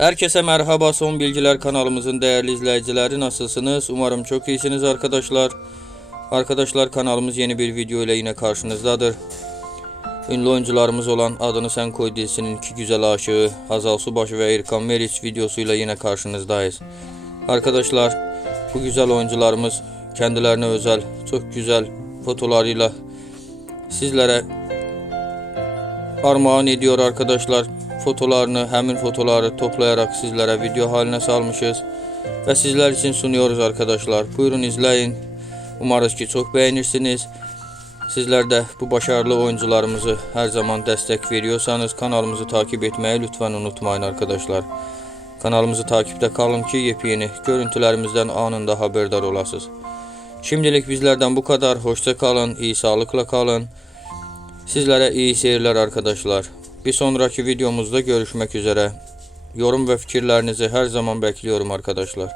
Herkese merhaba Son Bilgiler kanalımızın değerli izleyicileri nasılsınız? Umarım çok iyisiniz arkadaşlar. Arkadaşlar kanalımız yeni bir video ile yine karşınızdadır. Ünlü oyuncularımız olan Adını Sen Koy dizisinin iki güzel aşığı Hazal Subaşı ve Erkan Meriç videosuyla yine karşınızdayız. Arkadaşlar bu güzel oyuncularımız kendilerine özel çok güzel fotolarıyla sizlere armağan ediyor arkadaşlar. Fotolarını, hemin fotoları toplayarak sizlere video haline salmışız. Ve sizler için sunuyoruz arkadaşlar. Buyurun izleyin. Umarız ki çok beğenirsiniz. Sizler de bu başarılı oyuncularımızı her zaman destek veriyorsanız kanalımızı takip etmeyi lütfen unutmayın arkadaşlar. Kanalımızı takipte kalın ki yepyeni görüntülerimizden anında haberdar olasınız. Şimdilik bizlerden bu kadar. Hoşça kalın, iyi sağlıkla kalın. Sizlere iyi seyirler arkadaşlar. Bir sonraki videomuzda görüşmek üzere. Yorum ve fikirlerinizi her zaman bekliyorum arkadaşlar.